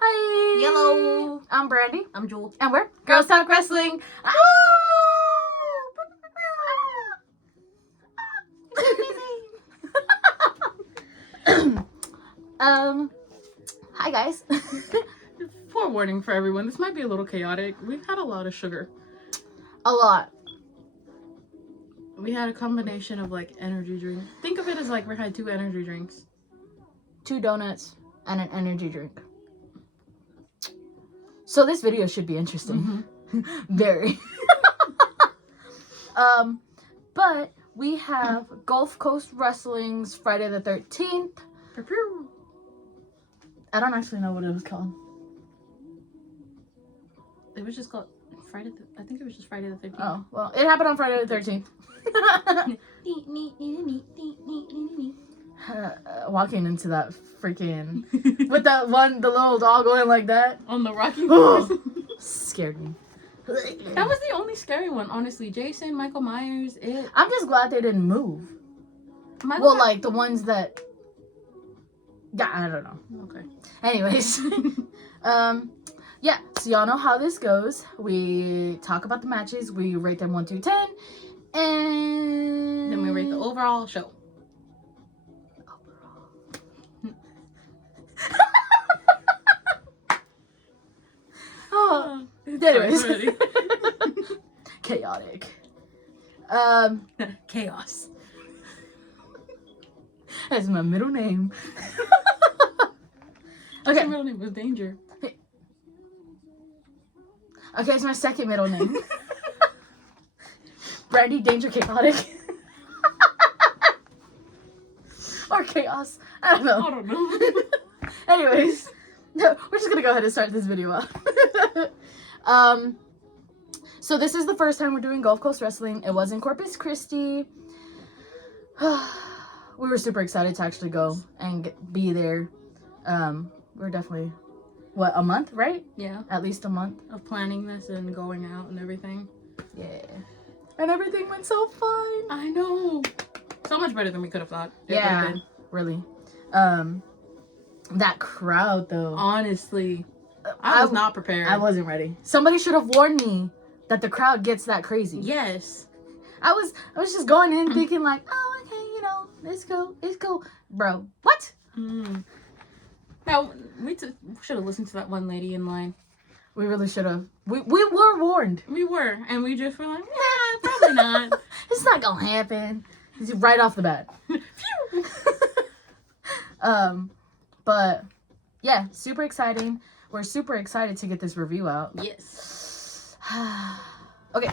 Hi. Yellow. I'm Brandy. I'm Jewel. And we're Girls Talk Wrestling. Hi guys. Forewarning for everyone, this might be a little chaotic. We've had a lot of sugar. A lot. We had a combination of like energy drink. Think of it as like we had 2 energy drinks. 2 donuts and an energy drink. So this video should be interesting. Very. But we have Gulf Coast Wrestling's Friday the 13th. I don't actually know what it was called. It was just called Friday. I think it was just Friday the 13th. Oh, well, it happened on Friday the 13th. Walking into that freaking with the little dog going like that On the rocking horse. scared me. That was the only scary one, honestly. Jason, Michael Myers, it. I'm just glad they didn't move. Michael Well, like the ones that. Yeah, I don't know. Okay. Anyways, yeah. So y'all know how this goes. We talk about the matches. We rate them 1 through 10, and Then we rate the overall show. Oh, anyways, Sorry, chaotic. Chaos. That's my middle name. Okay. Okay. Her middle name was Danger. Okay, it's my second middle name. Brandy Danger Chaotic. Or Chaos. I don't know. I don't know. Anyways, no, we're just gonna go ahead and start this video out. So this is the first time we're doing Gulf Coast Wrestling. It was in Corpus Christi. We were super excited to actually go and be there. We're definitely, what, a month, right? Yeah. At least a month. Of planning this and going out and everything. Yeah. And everything went so fine. I know. So much better than we could have thought. It Yeah, would've been. really. That crowd though. Honestly, I was not prepared. I wasn't ready. Somebody should have warned me that the crowd gets that crazy. Yes. I was just going in thinking like, oh, okay, you know, it's cool. Bro, what? Now, we should have listened to that one lady in line. We really should have. We were warned. We were, and we just were like, yeah, probably not. It's not gonna happen. It's right off the bat. But yeah, super exciting. We're super excited to get this review out. Yes. Okay,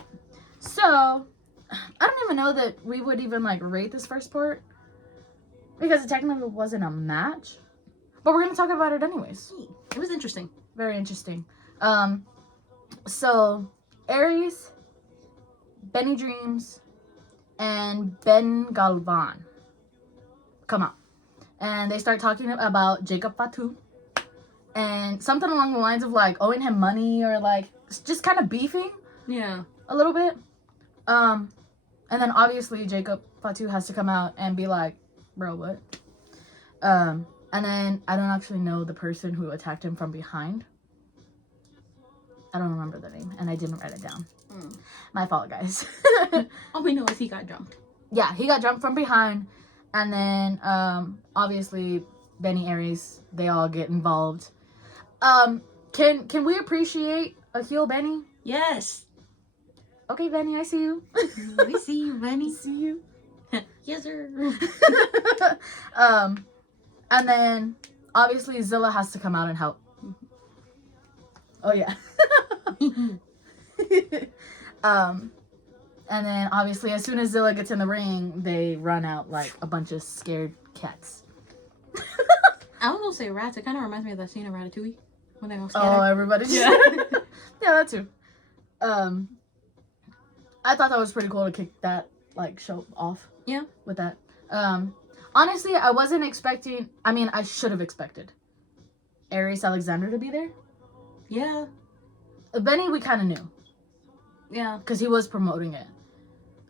so I don't even know that we would even like rate this first part because it technically wasn't a match, but we're gonna talk about it anyways. It was interesting. Very interesting. So Aries, Benny Dreams, and Ben Galvan come out, and they start talking about Jacob Fatu and something along the lines of like owing him money or like just kind of beefing. Yeah. A little bit. And then obviously Jacob Fatu has to come out and be like, bro, what? And then I don't actually know the person who attacked him from behind. I don't remember the name, and I didn't write it down. My fault, guys. All we know is he got jumped. Yeah, he got jumped from behind, and then obviously Benny Aries, they all get involved. Can we appreciate a heel Benny? Yes. Okay, Benny, I see you. We see you, Benny. See you. Yes, sir. And then obviously Zilla has to come out and help. Oh yeah. And then obviously as soon as Zilla gets in the ring, they run out like a bunch of scared cats. I was gonna say rats. It kind of reminds me of that scene in Ratatouille when they all Oh, scatter. everybody's Yeah. Yeah, that too. I thought that was pretty cool to kick that like show off. Yeah. With that. Honestly, I wasn't expecting. I mean, I should have expected Aries Alexander to be there. Yeah. Benny, we kind of knew Yeah. because he was promoting it.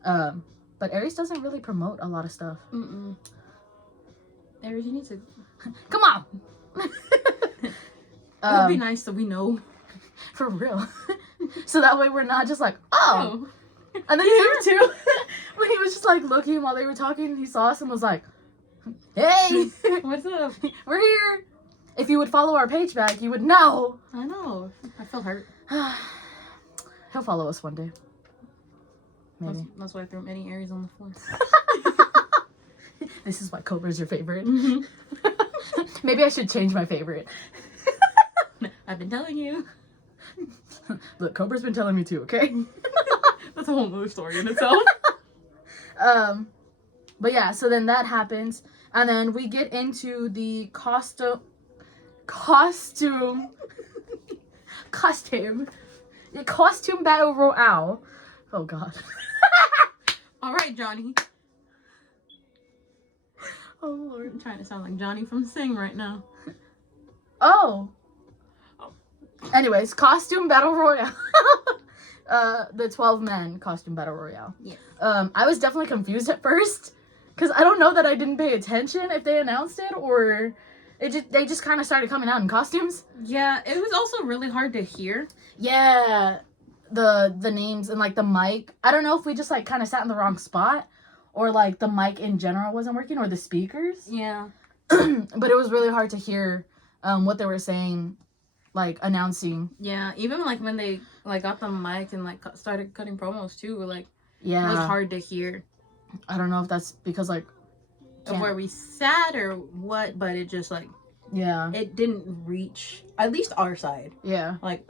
But Aries doesn't really promote a lot of stuff. Aries, you need to. Come on. It would be nice so we know. For real. So that way we're not just like, oh. Oh. And then him too. When he was just like looking while they were talking, he saw us and was like, hey, What's up? we're here. If you would follow our page back, you would know. I know. I feel hurt. He'll follow us one day. Maybe. That's why I threw many Aries on the floor. This is why Cobra's your favorite. Mm-hmm. Maybe I should change my favorite. I've been telling you. Look, Cobra's been telling me too, okay? That's a whole nother story in itself. But yeah, so then that happens. And then we get into the costume. The costume battle royale. Oh, God. All right, Johnny. Oh, Lord. I'm trying to sound like Johnny from Sing right now. Oh. Anyways, costume battle royale. The 12 men costume battle royale. Yeah. I was definitely confused at first because I don't know that I didn't pay attention if they announced it or they just kind of started coming out in costumes. Yeah, it was also really hard to hear. Yeah, the names and like the mic. I don't know if we just like kind of sat in the wrong spot or like the mic in general wasn't working or the speakers. Yeah. But it was really hard to hear what they were saying, like announcing. Yeah, even like when they like got the mic and like started cutting promos too, like Yeah, it was hard to hear I don't know if that's because like of where we sat or what, but it just like it didn't reach at least our side. Yeah. Like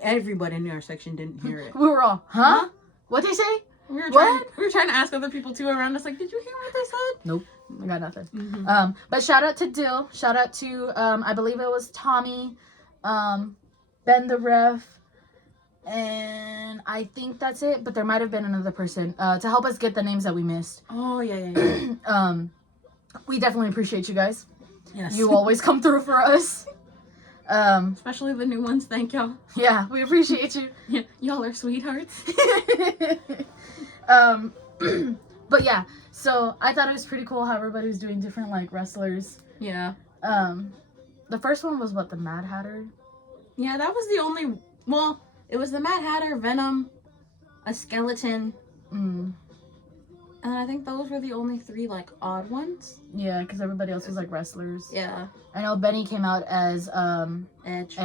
everybody in our section didn't hear it. We were all, huh? What'd they say? We were What? trying to ask other people too around us, like, did you hear what they said? Nope. I got nothing. Mm-hmm. But shout out to Dill. Shout out to I believe it was Tommy, Ben the Ref, and I think that's it. But there might have been another person to help us get the names that we missed. Oh yeah. We definitely appreciate you guys. Yes. You always come through for us. Especially the new ones. Thank y'all. Yeah, we appreciate you. Yeah, y'all are sweethearts. But yeah, so I thought it was pretty cool how everybody was doing different like wrestlers. Yeah. The first one was what, the Mad Hatter? Yeah, that was the only. Well, it was the Mad Hatter, Venom, a skeleton, and I think those were the only three like odd ones. Yeah, because everybody else was like wrestlers. Yeah. I know Benny came out as Edge,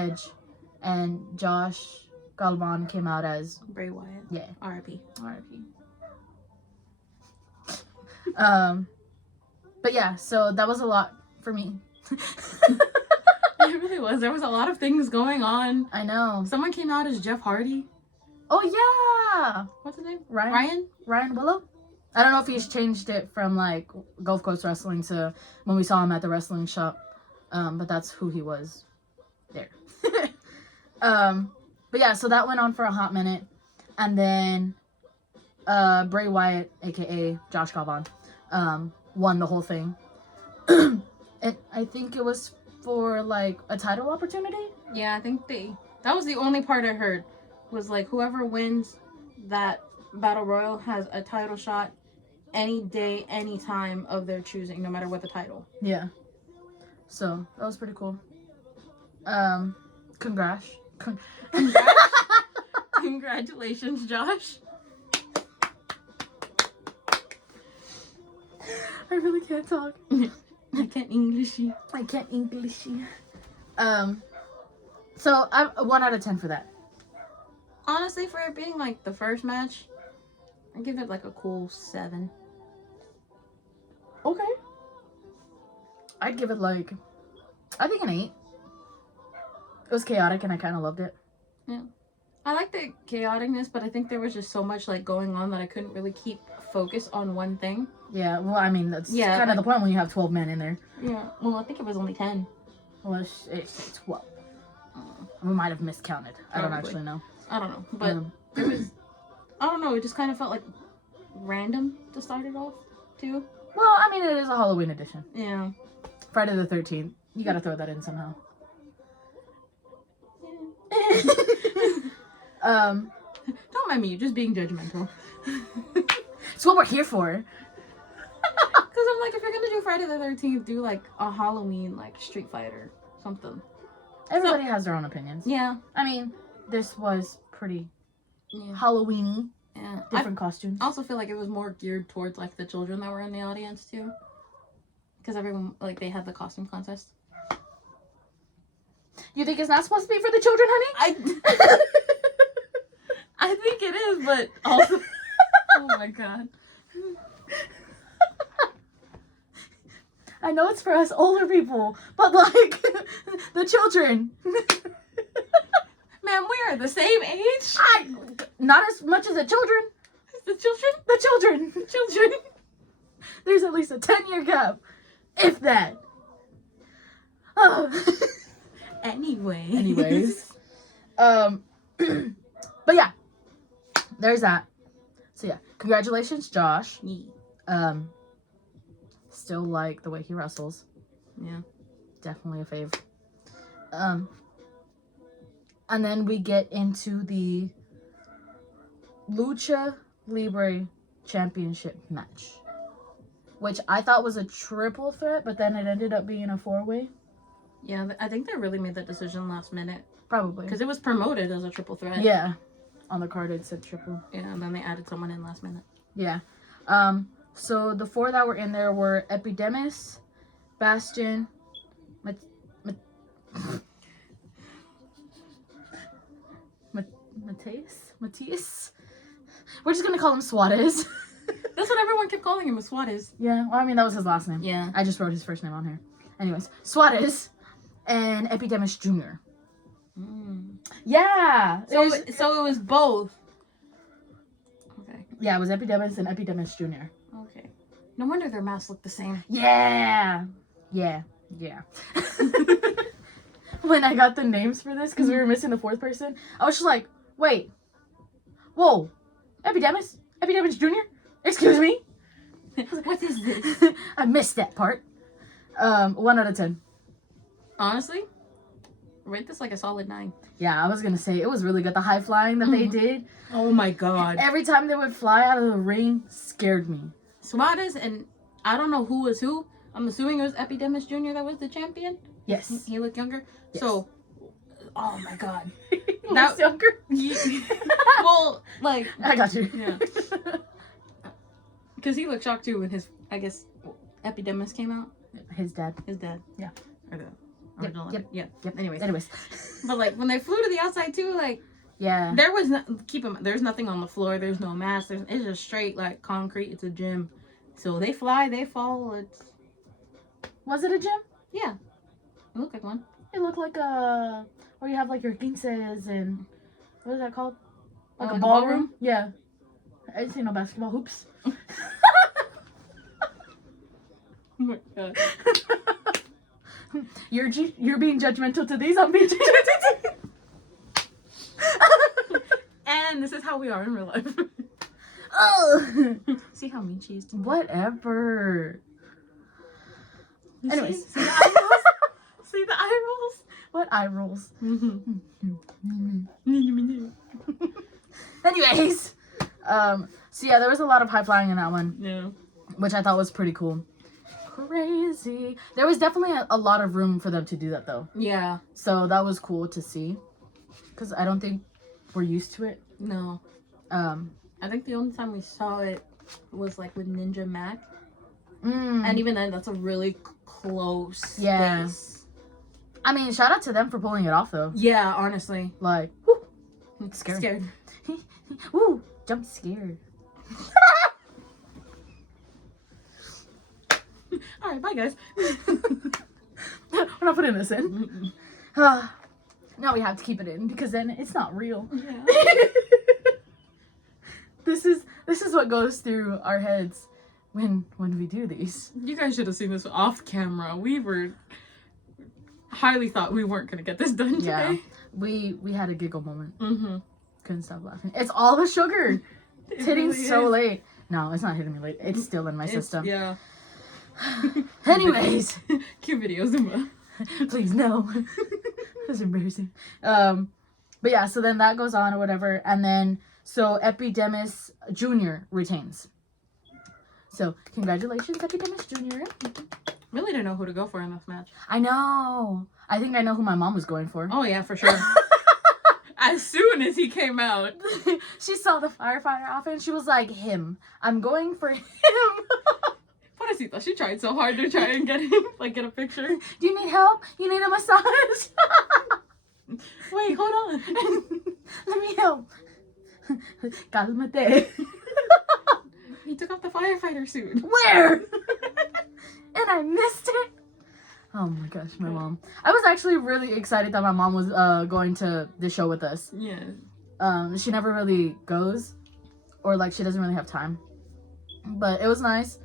and Josh Galvan came out as Bray Wyatt. yeah. R.I.P. R.I.P. But yeah, so that was a lot for me. It really was. There was a lot of things going on. I know. Someone came out as Jeff Hardy. Oh yeah. What's his name? Ryan Willow. I don't know if he's changed it from like Gulf Coast Wrestling to when we saw him at the wrestling shop. But that's who he was there. But yeah, so that went on for a hot minute. And then Bray Wyatt, aka Josh Galvan, won the whole thing. I think it was for like a title opportunity. Yeah, I think that was the only part I heard was like whoever wins that battle royal has a title shot any day, any time of their choosing, no matter what the title. Yeah. So that was pretty cool. Congrats. Congratulations, Josh. I really can't talk. I can't Englishy. I can't Englishy. So I'm 1 out of 10 for that. Honestly, for it being like the first match, I give it like a cool 7. Okay. I'd give it like, I think an 8. It was chaotic and I kind of loved it. Yeah. I like the chaoticness, but I think there was just so much like going on that I couldn't really keep focus on one thing. Yeah, well, I mean, that's Yeah, kind of the point when you have 12 men in there. Yeah. Well, I think it was only 10. Well, it's 12. We might have miscounted. I don't Probably. actually know. I don't know, but it was. I don't know. It just kind of felt like random to start it off, too. Well, I mean, it is a Halloween edition. Yeah. Friday the 13th. You gotta throw that in somehow. Don't mind me. You're just being judgmental. It's what we're here for. Because I'm like, if you're gonna do Friday the 13th, do like a Halloween like Street Fighter something. Everybody has their own opinions. Yeah. I mean, this was pretty Yeah. Halloween-y. Yeah. Different costumes. I also feel like it was more geared towards like the children that were in the audience too, because everyone like they had the costume contest. You think it's not supposed to be for the children, honey? I think it is, but also, oh my god. I know it's for us older people, but like the children. Man, we are the same age. Not as much as the children. The children? The children. Children. There's at least a 10-year gap, if that. Oh. Anyways. But yeah, there's that. So yeah, congratulations, Josh. Yeah. Still like the way he wrestles. Yeah. Definitely a fave. And then we get into the Lucha Libre Championship match, which I thought was a triple threat, but then it ended up being a 4-way. Yeah, I think they really made that decision last minute. Probably. Because it was promoted as a triple threat. Yeah. On the card it said triple. Yeah, and then they added someone in last minute. Yeah. So the 4 that were in there were Epidemis, Bastion, Matthias? We're just gonna call him Suarez. That's what everyone kept calling him, was Suarez. Yeah, well, I mean, that was his last name. Yeah. I just wrote his first name on here. Anyways, Suarez and Epidemis Jr. Mm. Yeah! So it was both. Okay. Yeah, it was Epidemis and Epidemis Jr. Okay. No wonder their masks look the same. Yeah! Yeah. When I got the names for this, because we were missing the 4th person, I was just like, wait. Whoa. Epidemis Jr.? Excuse me? What is this? I missed that part. 1 out of 10. Honestly, rate this like a solid 9. Yeah, I was gonna say, it was really good. The high flying that they did. Oh my god. Every time they would fly out of the ring, scared me. Suarez, and I don't know who was who. I'm assuming it was Epidemis Jr. that was the champion. Yes. He looked younger. Yes. So, oh my god. That was younger? Well, like. I got you. Yeah. Because he looked shocked too when his, I guess, Epidemis came out. His dad. His dad. Yeah. Or the original. Yep. Anyways. But like when they flew to the outside too, like. Yeah. There was there's nothing on the floor. There's no mats. It's just straight like concrete. It's a gym. So they fly, they fall. Was it a gym? Yeah. It looked like one. It looked like a where you have like your quinces and what is that called? Like a ballroom? Yeah. I didn't see no basketball hoops. Oh my god. You're being judgmental to these. I'm being judgmental to And this is how we are in real life. Oh. See how mean she is to me. Whatever. Anyways. See the eye rolls? See the eye rolls? What eye rolls? Yeah. Anyways. So yeah, there was a lot of high flying in that one. Which I thought was pretty cool. Crazy. There was definitely a lot of room for them to do that though. Yeah. So that was cool to see. Because I don't think we're used to it. No. I think the only time we saw it was like with Ninja Mac. And even then, that's a really close space. I mean, shout out to them for pulling it off though. Yeah, honestly. Like, whoo, Scared. Woo, jump scared. Alright, bye guys. We're not putting this in. Now we have to keep it in because then it's not real. Yeah. This is what goes through our heads when we do these. You guys should have seen this off camera. We were highly thought we weren't gonna get this done today. Yeah, we had a giggle moment. Couldn't stop laughing. It's all the sugar. It's hitting really so late. No, it's not hitting me late. It's still in my system. Yeah. Anyways, cue videos, Zumba. Please no. That's embarrassing. But yeah, so then that goes on or whatever, and then so Epidemis Jr. retains. So congratulations, Epidemis Jr. Really didn't know who to go for in this match. I know. I think I know who my mom was going for. Oh yeah, for sure. As soon as he came out, She saw the firefighter outfit and she was like, him. I'm going for him. Pobrecita, she tried so hard to try and get him, like, get a picture. Do you need help? You need a massage? Wait, hold on. Let me help. Calmate. He took off the firefighter suit. Where? And I missed it. Oh my gosh, my mom. I was actually really excited that my mom was going to the show with us. Yeah. She never really goes, or like she doesn't really have time. But it was nice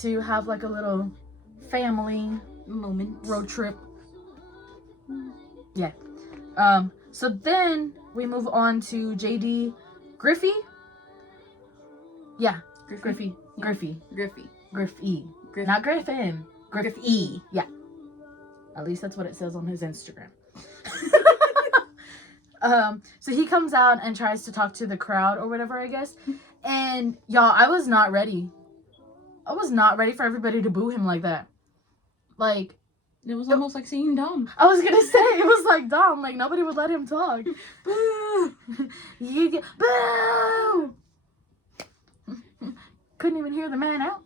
to have like a little family Moment. road trip. Yeah. So then we move on to JD Griffey. Yeah, Griffey. Griffey. Griffey. Not Griffin. Griffey. Yeah. At least that's what it says on his Instagram. So he comes out and tries to talk to the crowd or whatever, I guess. And y'all, I was not ready. I was not ready for everybody to boo him like that. Like, It was almost like seeing Dom. I was gonna say, it was like dumb. Like, nobody would let him talk. Boo! Boo! Couldn't even hear the man out.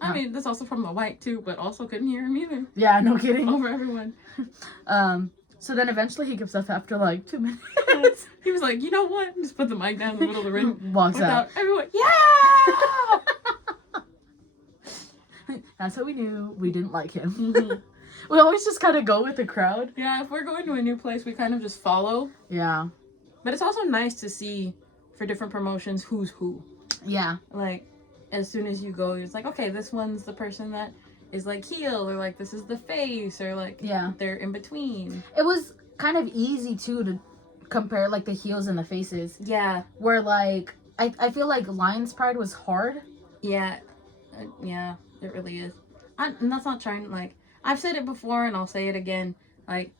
I mean, that's also from the white too, but also couldn't hear him either. Yeah, no kidding. Over everyone. So then eventually he gives up after like 2 minutes. He was like, you know what? Just put the mic down in the middle of the ring. Walks out. Everyone, yeah! That's how we knew we didn't like him. Mm-hmm. We always just kind of go with the crowd. Yeah, if we're going to a new place, we kind of just follow. Yeah. But it's also nice to see for different promotions who's who. Yeah. Like, as soon as you go, it's like, okay, this one's the person that is like heel, or like this is the face, or like Yeah. they're in between. It was kind of easy too to compare like the heels and the faces. Yeah. Where like I feel like Lion's Pride was hard. Yeah. Yeah, it really is. And that's not trying, like, I've said it before and I'll say it again. Like,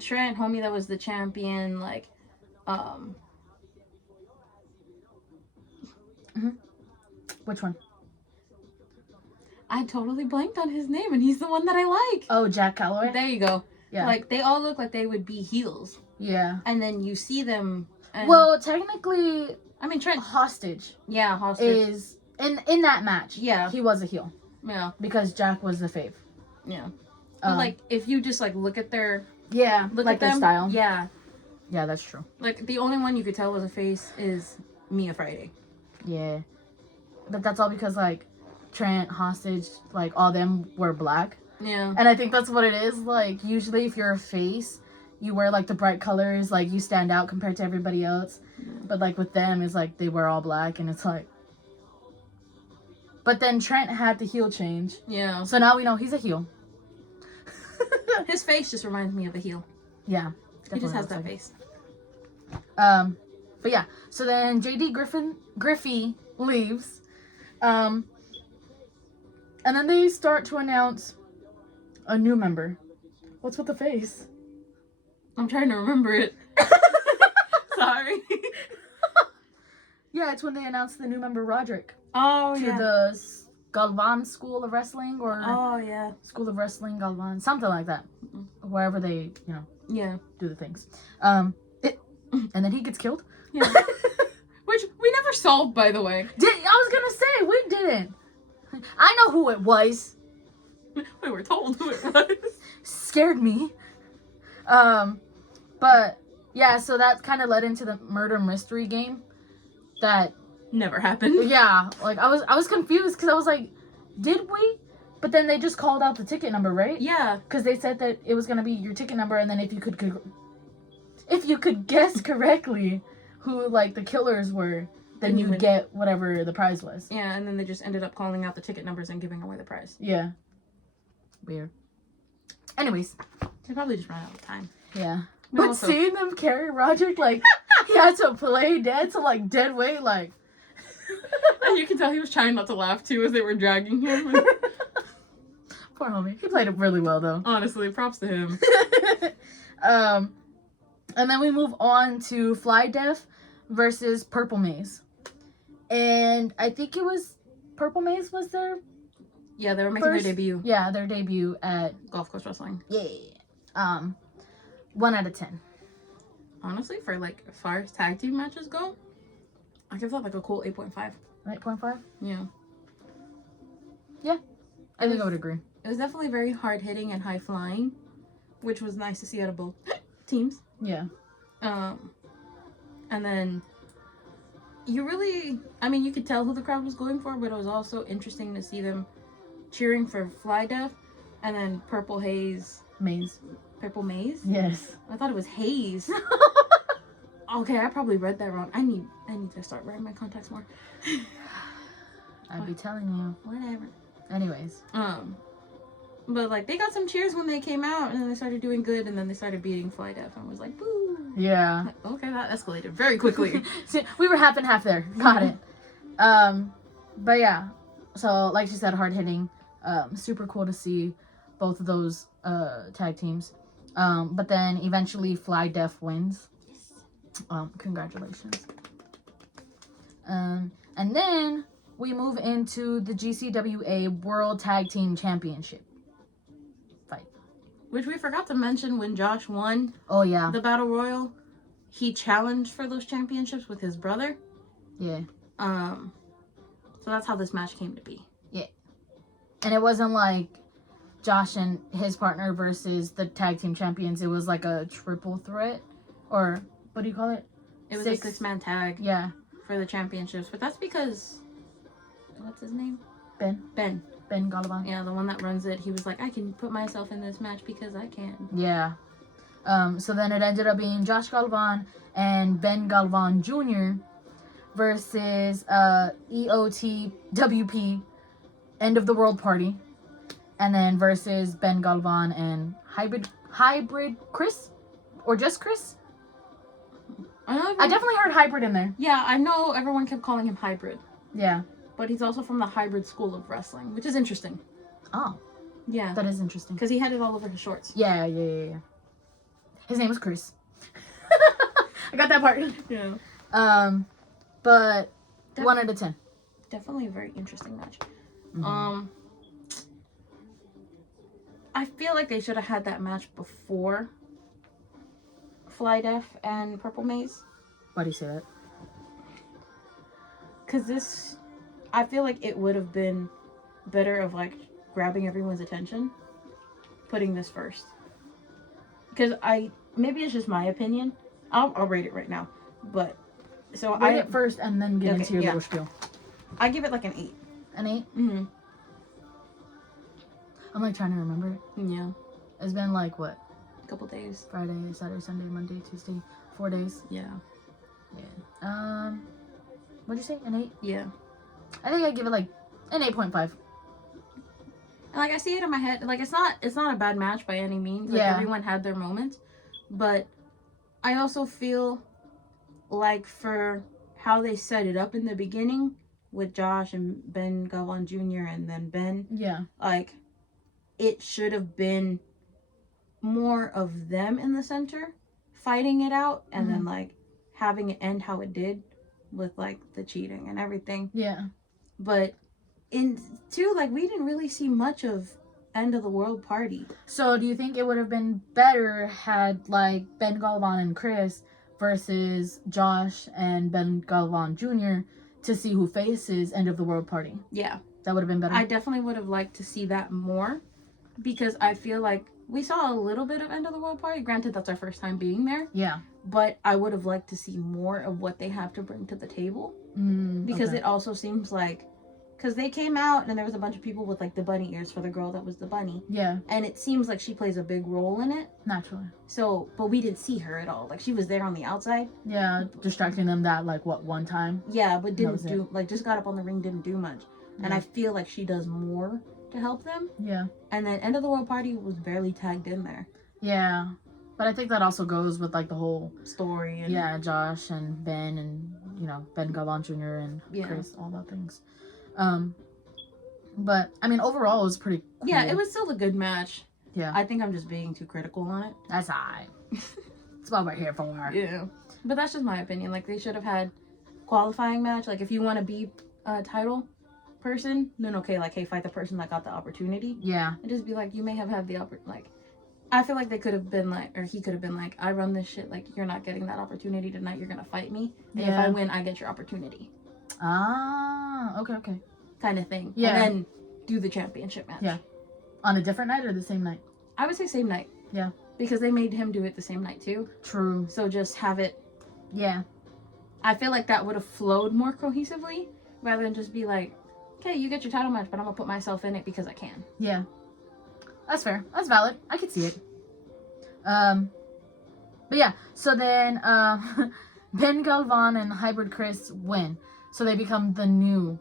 Trent, homie that was the champion, like, Which one? I totally blanked on his name and he's the one that I like. Oh, Jack Calloway? There you go. Yeah. Like, they all look like they would be heels. Yeah. And then you see them. And, Well, technically, I mean, Trent. Hostage Yeah, Hostage. is in that match. Yeah. He was a heel Yeah. because Jack was the fave. Yeah. But, like, if you just, like, look at their. Yeah, Look like at their them, style. Yeah. Yeah, that's true. Like, the only one you could tell was a face is Mia Friday. Yeah. But that's all because, like, Trent, Hostage, like, all them were black. Yeah. And I think that's what it is. Like, usually if you're a face, you wear, like, the bright colors. Like, you stand out compared to everybody else. But, like, with them, it's like they wear all black. And it's like... But then Trent had the heel change. Yeah. So now we know he's a heel. His face just reminds me of a heel. Yeah. He just has looks that like it. face. But yeah. So then JD Griffey leaves. And then they start to announce a new member. What's with the face? I'm trying to remember it. Sorry. Yeah, it's when they announced the new member Roderick Oh, to yeah. the Galvan School of Wrestling or Oh, yeah. School of Wrestling Galvan, something like that. Wherever they, Yeah. do the things. And then he gets killed. Yeah. Which we never solved, by the way. I was gonna say we didn't. I know who it was. We were told who it was. Scared me. But yeah, so that kind of led into the murder mystery game. That Never happened. yeah, like I was confused because I was like, did we? But then they just called out the ticket number, right? Yeah. Because they said that it was gonna be your ticket number, and then if you could guess correctly who like the killers were, then you'd get whatever the prize was. Yeah, and then they just ended up calling out the ticket numbers and giving away the prize. Yeah. Weird. Anyways. They probably just ran out of time. Yeah. But But also- seeing them carry Roderick, like, he had to play dead to, like, dead weight, like... And you can tell he was trying not to laugh, too, as they were dragging him. Poor homie. He played it really well, though. Honestly, props to him. And then we move on to Fly Death versus Purple Maze. And I think it was... Purple Maze was their Yeah, they were making their debut. Yeah, their debut at Golf Course Wrestling. Yeah. 1 out of 10. Honestly, for like as far as tag team matches go, I give that like a cool 8.5. 8.5? Yeah. Yeah. I think I would agree. It was definitely very hard hitting and high flying, which was nice to see out of both teams. Yeah. And then you really, I mean, you could tell who the crowd was going for, but it was also interesting to see them cheering for Fly Death and then Purple Haze. Maze. Purple Maze? Yes. I thought it was Haze. Okay, I probably read that wrong. I need to start wearing my contacts more. I'd be telling you. Whatever. Anyways. But like they got some cheers when they came out, and then they started doing good, and then they started beating Fly Death, and was like, boo. Yeah. Like, okay, that escalated very quickly. See, we were half and half there. Got it. But yeah. So like she said, hard hitting. Super cool to see both of those tag teams. But then eventually Fly Death wins. Congratulations. And then we move into the GCWA World Tag Team Championship fight. Which we forgot to mention when Josh won. Oh yeah. The Battle Royal. He challenged for those championships with his brother. Yeah. So that's how this match came to be. Yeah. And it wasn't like Josh and his partner versus the tag team champions. It was like a triple threat, or what do you call it? It was a 6-man tag. Yeah. For the championships, but that's because what's his name? Ben Galvan. Yeah, the one that runs it. He was like, I can put myself in this match because I can. Yeah. So then it ended up being Josh Galvan and Ben Galvan Jr. versus EOTWP End of the World Party, and then versus Ben Galvan and Hybrid Chris, or just Chris. I definitely heard hybrid in there. Yeah, I know everyone kept calling him Hybrid. Yeah. But he's also from the Hybrid School of Wrestling, which is interesting. Oh. Yeah. That is interesting. Because he had it all over his shorts. Yeah. His name was Chris. I got that part. Yeah. But 1 out of 10. Definitely a very interesting match. Mm-hmm. I feel like they should have had that match before Fly Death and Purple Maze. Why do you say that? Because I feel like it would have been better of like grabbing everyone's attention, putting this first. Because maybe it's just my opinion. I'll rate it right now. But, so rate it first and then get into your little spiel. I give it like an 8. An 8? Mm-hmm. I'm like trying to remember. Yeah. It's been like what? A couple days. Friday, Saturday, Sunday, Monday, Tuesday. 4 days. Yeah. What'd you say? An 8? Yeah. I think I'd give it like an 8.5. And like I see it in my head. Like it's not a bad match by any means. Like everyone had their moments. But I also feel like for how they set it up in the beginning with Josh and Ben Galvan Jr. and then Ben. Yeah. Like it should have been more of them in the center fighting it out, and then like having it end how it did with like the cheating and everything. Yeah. But we didn't really see much of End of the World Party. So do you think it would have been better had like Ben Galvan and Chris versus Josh and Ben Galvan Jr. to see who faces End of the World Party? Yeah. That would have been better. I definitely would have liked to see that more, because I feel like we saw a little bit of End of the World Party. Granted, that's our first time being there. Yeah. But I would have liked to see more of what they have to bring to the table. Because it also seems like... Because they came out and there was a bunch of people with like the bunny ears for the girl that was the bunny. Yeah. And it seems like she plays a big role in it. Naturally. So, but we didn't see her at all. Like she was there on the outside. Yeah, distracting them that like what, one time? Yeah, but didn't do... Like just got up on the ring, didn't do much. Yeah. And I feel like she does more to help them. Yeah. And then End of the World Party was barely tagged in there. Yeah. But I think that also goes with like the whole story and Josh and Ben and Ben Galvan Jr. and Chris, all that things. But I mean overall it was pretty cool. Yeah, it was still a good match. Yeah. I think I'm just being too critical on it. That's alright. That's what we're here for. Yeah. But that's just my opinion. Like they should have had qualifying match. Like if you want to be a title, person, then okay, like, hey, fight the person that got the opportunity. Yeah. And just be like, you may have had the like, I feel like they could have been like, or he could have been like, I run this shit, like, you're not getting that opportunity tonight, you're gonna fight me, and if I win, I get your opportunity. Ah, okay. Kind of thing. Yeah. And then do the championship match. Yeah. On a different night or the same night? I would say same night. Yeah. Because they made him do it the same night too. True. So just have it. Yeah. I feel like that would have flowed more cohesively rather than just be like, okay, you get your title match, but I'm gonna put myself in it because I can. Yeah. That's fair. That's valid. I could see it. But yeah, so then Ben Galvan and Hybrid Chris win. So they become the new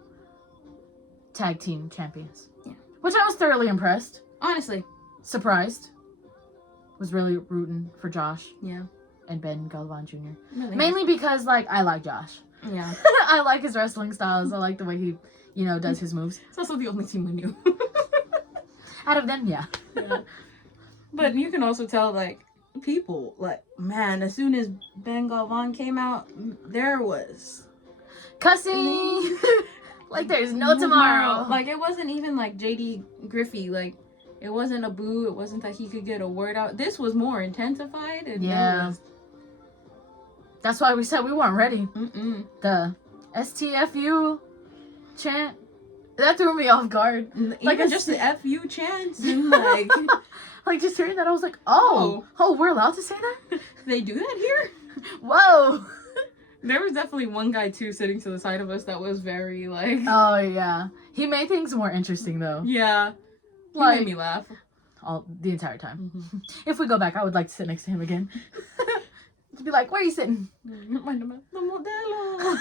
tag team champions. Yeah. Which I was thoroughly impressed. Honestly. Surprised. Was really rooting for Josh. Yeah. And Ben Galvan Jr. Really? Mainly because, like, I like Josh. Yeah. I like his wrestling styles. I like the way he, does his moves. It's also the only team we knew. Out of them, yeah. But you can also tell, like, people, like, man, as soon as Ben Galvan came out, there was cussing. Like there's no tomorrow. Like, it wasn't even like JD Griffey. Like, it wasn't a boo. It wasn't that he could get a word out. This was more intensified. And that's why we said we weren't ready. The STFU chant, that threw me off guard. Like, just the FU chants and like like just hearing that, I was like, oh, we're allowed to say that? They do that here? Whoa. There was definitely one guy too sitting to the side of us that was very like, oh yeah, he made things more interesting though. Yeah, he like, made me laugh the entire time. If we go back, I would like to sit next to him again. To be like, where are you sitting? The Modelo.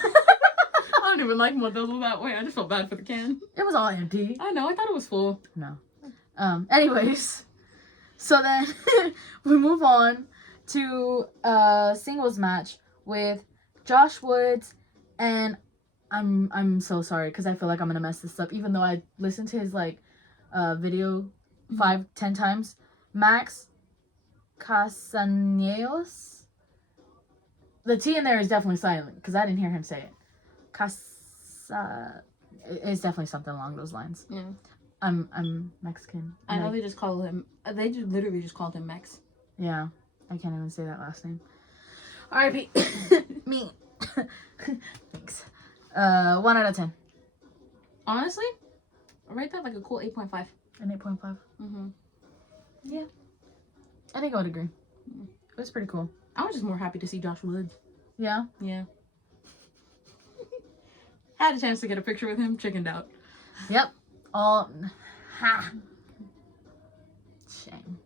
I don't even like Modelo that way. I just felt bad for the can. It was all empty. I know. I thought it was full. No. Anyways, so then we move on to a singles match with Josh Woods, and I'm so sorry because I feel like I'm gonna mess this up, even though I listened to his video 5-10 times. Max Casaneos. The T in there is definitely silent because I didn't hear him say it. It's definitely something along those lines. Yeah. I'm Mexican. I know they just call him. They just literally just called him Mex. Yeah, I can't even say that last name. R.I.P. Me. Thanks. 1 out of 10. Honestly, I rate that like a cool 8.5. An 8.5. Yeah, I think I would agree. It was pretty cool. I was just more happy to see Josh Woods. Yeah. Yeah. Had a chance to get a picture with him. Chickened out. Yep. All. Ha. Shame.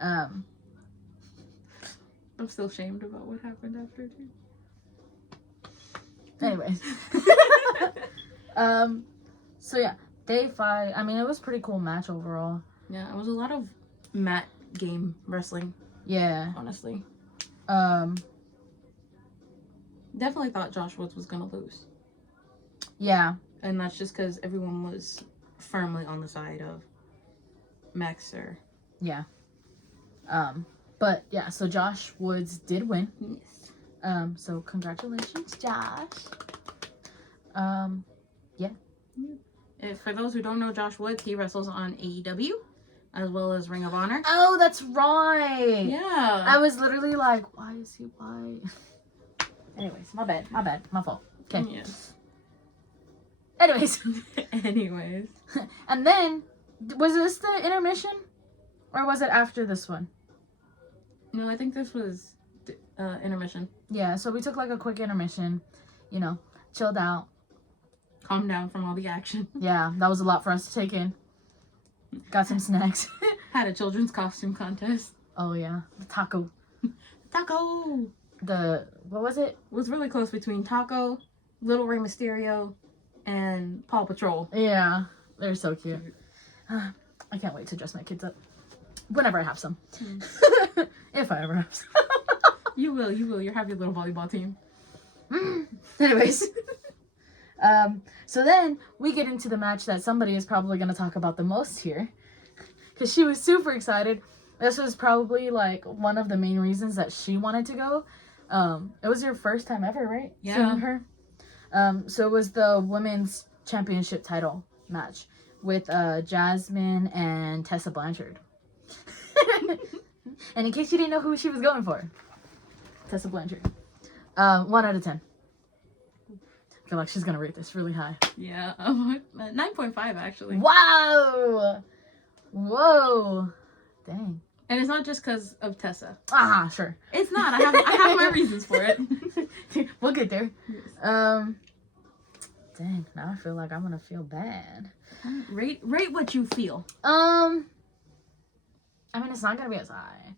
I'm still shamed about what happened after too. Anyways. So yeah, day 5. I mean, it was a pretty cool match overall. Yeah, it was a lot of mat game wrestling. Yeah. Honestly. Definitely thought Josh Woods was gonna lose. Yeah. And that's just because everyone was firmly on the side of Maxer. Yeah. But yeah, so Josh Woods did win. Yes. So congratulations, Josh. Yeah. For those who don't know Josh Woods, he wrestles on AEW as well as Ring of Honor. Oh, that's right. Yeah. I was literally like, why is he white? Anyways, my bad, my fault. Okay. Yes. Anyways. And then, was this the intermission? Or was it after this one? No, I think this was intermission. Yeah, so we took like a quick intermission, chilled out. Calm down from all the action. Yeah, that was a lot for us to take in. Got some snacks. Had a children's costume contest. Oh yeah, the taco. Taco! What was it? It was really close between Taco, Little Rey Mysterio, and Paw Patrol. Yeah, they're so cute. I can't wait to dress my kids up. Whenever I have some. If I ever have some. You will. You'll have your little volleyball team. Anyways. So then we get into the match that somebody is probably going to talk about the most here. Because she was super excited. This was probably like one of the main reasons that she wanted to go. It was your first time ever, right? Yeah. Seeing her. So it was the women's championship title match with Jasmine and Tessa Blanchard. And in case you didn't know who she was going for, Tessa Blanchard. 1 out of 10. I feel like she's gonna rate this really high. Yeah, 9.5 actually. Wow! Whoa! Dang. And it's not just because of Tessa. Ah, sure. It's not. I have my reasons for it. We'll get there. Yes. Dang. Now I feel like I'm gonna feel bad. Rate what you feel. I mean, it's not gonna be as high.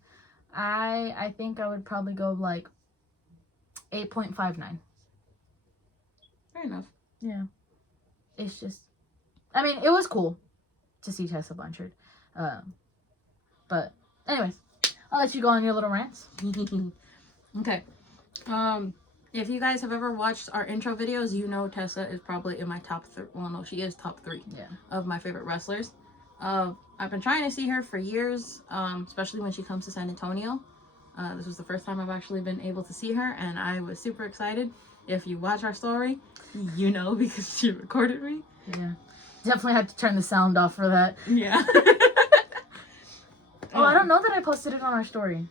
I think I would probably go like 8.59. Fair enough. Yeah. It's just, I mean, it was cool to see Tessa Blanchard. But anyways, I'll let you go on your little rants. Okay. If you guys have ever watched our intro videos, you know Tessa is probably in my top 3. Well, no, she is top 3 of my favorite wrestlers. I've been trying to see her for years, especially when she comes to San Antonio. This was the first time I've actually been able to see her, and I was super excited. If you watch our story, you know, because she recorded me. Yeah. Definitely had to turn the sound off for that. Yeah. Oh, I don't know that I posted it on our story.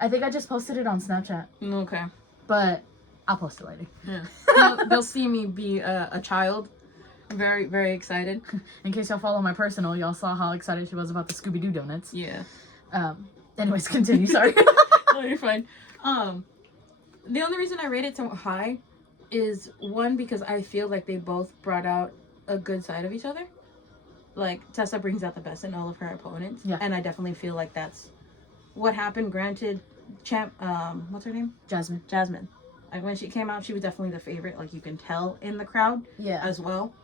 I think I just posted it on Snapchat. Okay. But I'll post it later. Yeah. They'll see me be a child. Very, very excited. In case y'all follow my personal, y'all saw how excited she was about the Scooby-Doo donuts. Yeah. Anyways, continue. Sorry. Oh, you're fine. The only reason I rate it so high is, one, because I feel like they both brought out a good side of each other. Like, Tessa brings out the best in all of her opponents. Yeah. And I definitely feel like that's what happened. Granted, what's her name? Jasmine. Jasmine. Like, when she came out, she was definitely the favorite. Like, you can tell in the crowd. Yeah. As well.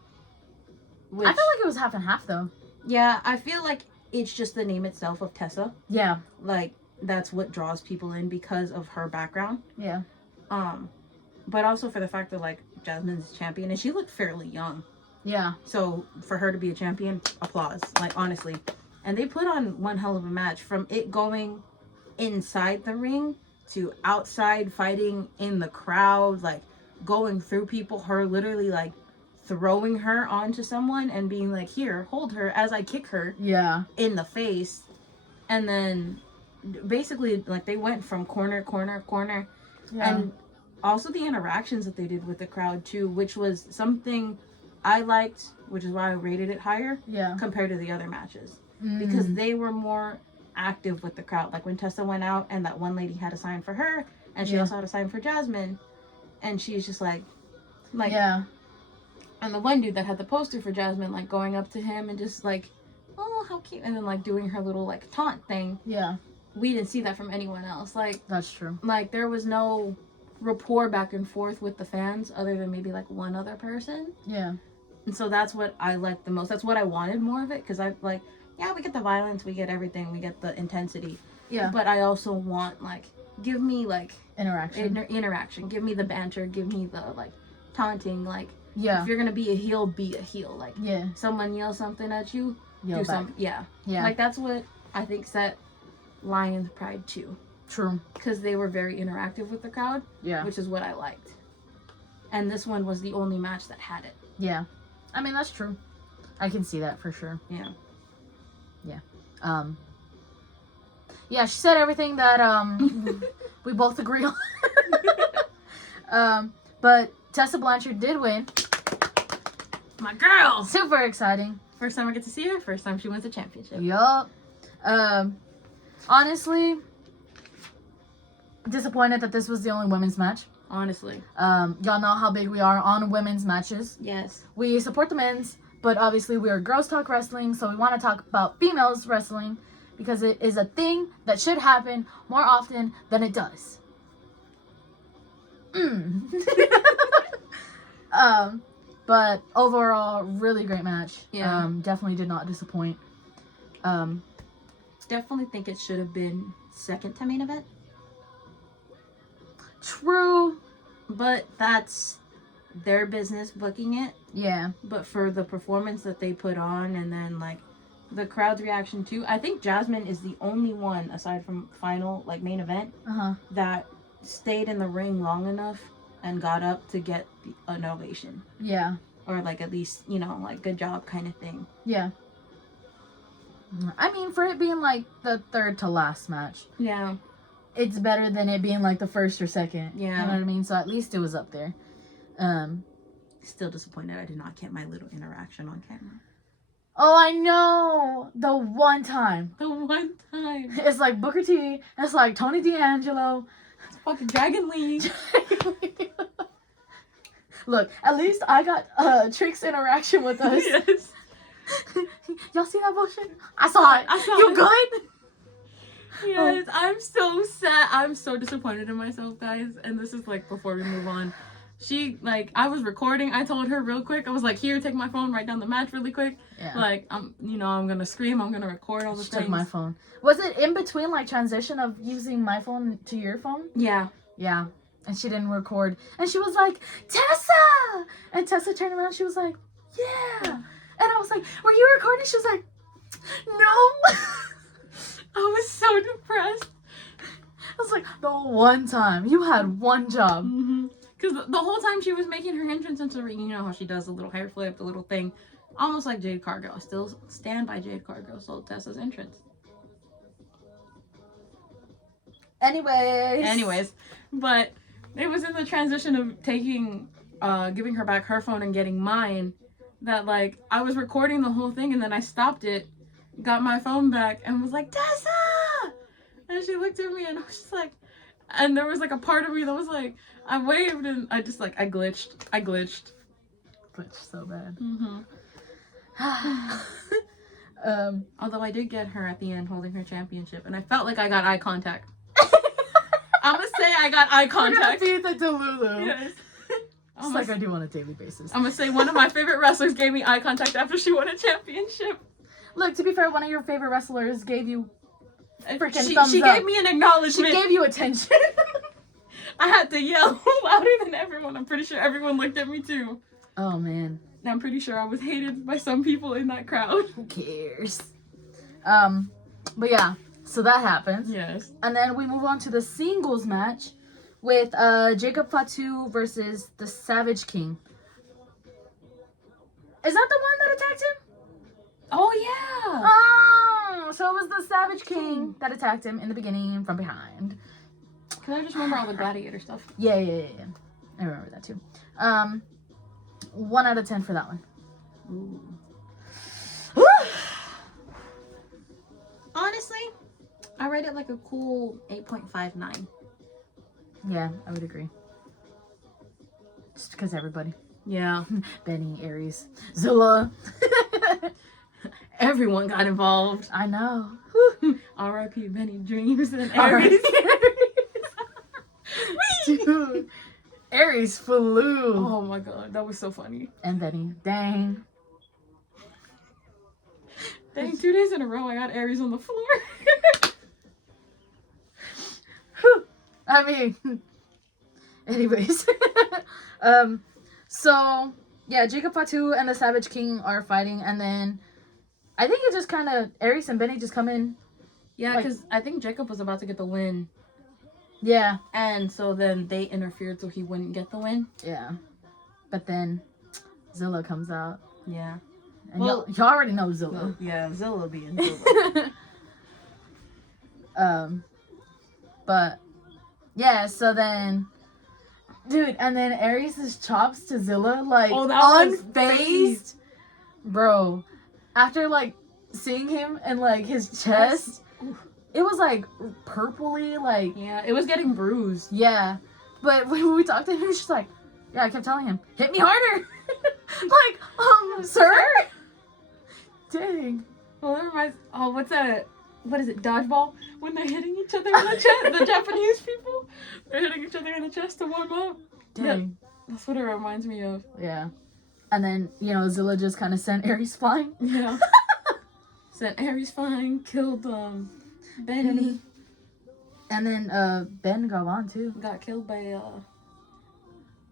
I feel like it was half and half, though. Yeah, I feel like it's just the name itself of Tessa. Yeah. Like, that's what draws people in because of her background. Yeah. But also for the fact that, like, Jasmine's champion, and she looked fairly young. Yeah. So, for her to be a champion, applause. Like, honestly. And they put on one hell of a match. From it going inside the ring to outside fighting in the crowd, like, going through people, her literally, like, throwing her onto someone and being like, here, hold her as I kick her. Yeah. In the face. And then, basically, like, they went from corner. Yeah. And also the interactions that they did with the crowd too, which was something I liked, which is why I rated it higher. Yeah. Compared to the other matches. Because they were more active with the crowd. Like when Tessa went out and that one lady had a sign for her, and she also had a sign for Jasmine, and she's just like yeah. And the one dude that had the poster for Jasmine, like going up to him and just like, oh, how cute, and then like doing her little like taunt thing. Yeah. We didn't see that from anyone else. Like, that's true. Like, there was no rapport back and forth with the fans other than maybe like one other person. Yeah. And so that's what I liked the most. That's what I wanted more of it, because I like, yeah, we get the violence, we get everything, we get the intensity. Yeah. But I also want, like, give me like interaction. Interaction. Give me the banter. Give me the like taunting. Like, yeah. If you're gonna be a heel, be a heel. Like, yeah. Someone yells something at you, Yell do back. something. Yeah. Yeah. Like, that's what I think set Lion's Pride too. True. Because they were very interactive with the crowd. Yeah. Which is what I liked. And this one was the only match that had it. Yeah. I mean, that's true. I can see that for sure. Yeah. Yeah. Yeah, she said everything that we both agree on. But Tessa Blanchard did win. My girl! Super exciting. First time I get to see her, first time she wins a championship. Yup. Honestly, disappointed that this was the only women's match. Honestly. Y'all know how big we are on women's matches. Yes. We support the men's, but obviously we are Girls Talk Wrestling, so we want to talk about females wrestling because it is a thing that should happen more often than it does. But overall, really great match. Yeah. Definitely did not disappoint. Definitely think it should have been second to main event. True. But that's their business booking it. Yeah. But for the performance that they put on, and then like the crowd's reaction too, I think Jasmine is the only one aside from final like main event that stayed in the ring long enough and got up to get an ovation. Yeah. or like at least, you know, like good job kind of thing. Yeah. I mean, for it being like the third to last match, Yeah. it's better than it being like the first or second. Yeah. You know what I mean? So at least it was up there. Still disappointed I did not get my little interaction on camera. Oh, I know. The one time. The one time. It's like Booker T. It's like Tony D'Angelo. It's fucking Dragon League. Look, at least I got Trick's interaction with us. Yes. Y'all see that bullshit? I saw it. I saw you it. good? Yes, I'm so sad. I'm so disappointed in myself, guys. And this is like before we move on. She, like, I was recording. I told her real quick. I was like, here, take my phone, write down the match really quick. Yeah. Like, I'm gonna scream. I'm gonna record all the She things. took my phone. Was it in between, like, transition of using my phone to your phone? Yeah. Yeah. And she didn't record. And she was like, Tessa! And Tessa turned around. She was like, yeah. And I was like, were you recording? She was like, no. I was so depressed. I was like, the one time. You had one job. Mm-hmm. Because the whole time she was making her entrance into the ring, you know how she does the little hair flip, the little thing. Almost like Jade Cargill. I still stand by Jade Cargill, so Tessa's entrance. Anyways, but it was in the transition of taking, giving her back her phone and getting mine that, like, I was recording the whole thing and then I stopped it, got my phone back, and was like, Tessa! And she looked at me and I was just like, and there was like a part of me that was like, I waved and I just like, I glitched. Glitched so bad. Mm-hmm. Although I did get her at the end holding her championship and I felt like I got eye contact. I'm gonna say I got eye contact. We're gonna be the Delulu. Yes. Just like I do on a daily basis. I'm gonna say one of my favorite wrestlers gave me eye contact after she won a championship. Look, to be fair, one of your favorite wrestlers gave you freaking thumbs up. She gave me an acknowledgement. She gave you attention. I had to yell louder than everyone. I'm pretty sure everyone looked at me too. Oh man. And I'm pretty sure I was hated by some people in that crowd. Who cares? But yeah, so that happens. Yes. And then we move on to the singles match with Jacob Fatu versus the Savage King. Is that the one that attacked him? Oh yeah. Oh, so it was the Savage King that attacked him in the beginning from behind. Cause I just remember all the gladiator stuff. Yeah. I remember that too. 1 out of 10 for that one. Ooh. Honestly, I rate it like a cool 8.59. Yeah, I would agree. Just because everybody. Yeah. Benny, Aries, Zilla. Everyone got involved. I know. R.I.P. Benny Dreams and Aries. Aries. Dude. Aries flew. Oh my god, that was so funny. And Benny. Dang. Dang, 2 days in a row I got Aries on the floor. I mean, anyways. So, yeah, Jacob Fatu and the Savage King are fighting, and then I think it just kind of, Aries and Benny just come in. Yeah, like, because I think Jacob was about to get the win. Yeah. And so then they interfered so he wouldn't get the win. Yeah. But then Zilla comes out. Yeah. And Well, y'all already know Zilla. Yeah, Zilla being Zilla. But yeah, so then, dude, and then Aries' chops to Zilla, like, Oh, that was unfazed. Bro, after, like, seeing him and, like, his chest, it was, like, purpley, like. Yeah, it was getting bruised. Yeah. But when we talked to him, he was just like, yeah, I kept telling him, hit me harder. Like, sir? Dang. Well, that reminds. Oh, what's that? What is it? Dodgeball? When they're hitting each other in the chest. The Japanese people, they're hitting each other in the chest to warm up. Dang. Yeah, that's what it reminds me of. Yeah. And then, you know, Zilla just kind of sent Aries flying. Yeah. Sent Aries flying, killed Benny. And then Ben got on too. Got killed by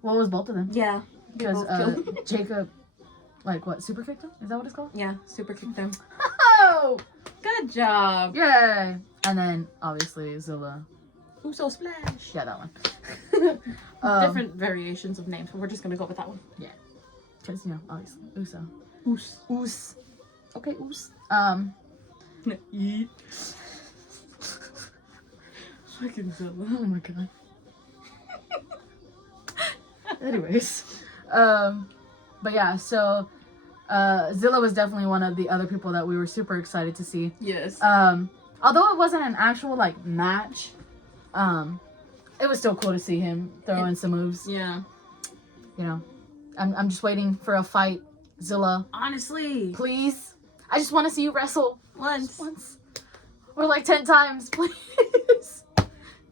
What was both of them? Yeah. Because both killed. Jacob, like, what, super kicked him? Is that what it's called? Yeah, super kicked them. Oh! Good job. Yay! And then, obviously, Zilla. Uso splash. Yeah, that one. Different variations of names, but we're just gonna go with that one. Yeah. Because, you know, obviously, Uso. Oos. Okay, Us. Eat. Fucking Zilla. Oh my god. Anyways. But yeah, so Zilla was definitely one of the other people that we were super excited to see. Yes. Although it wasn't an actual like match, it was still cool to see him throw in some moves. Yeah. You know, I'm just waiting for a fight, Zilla. Honestly. Please, I just want to see you wrestle Once. or like 10 times, please.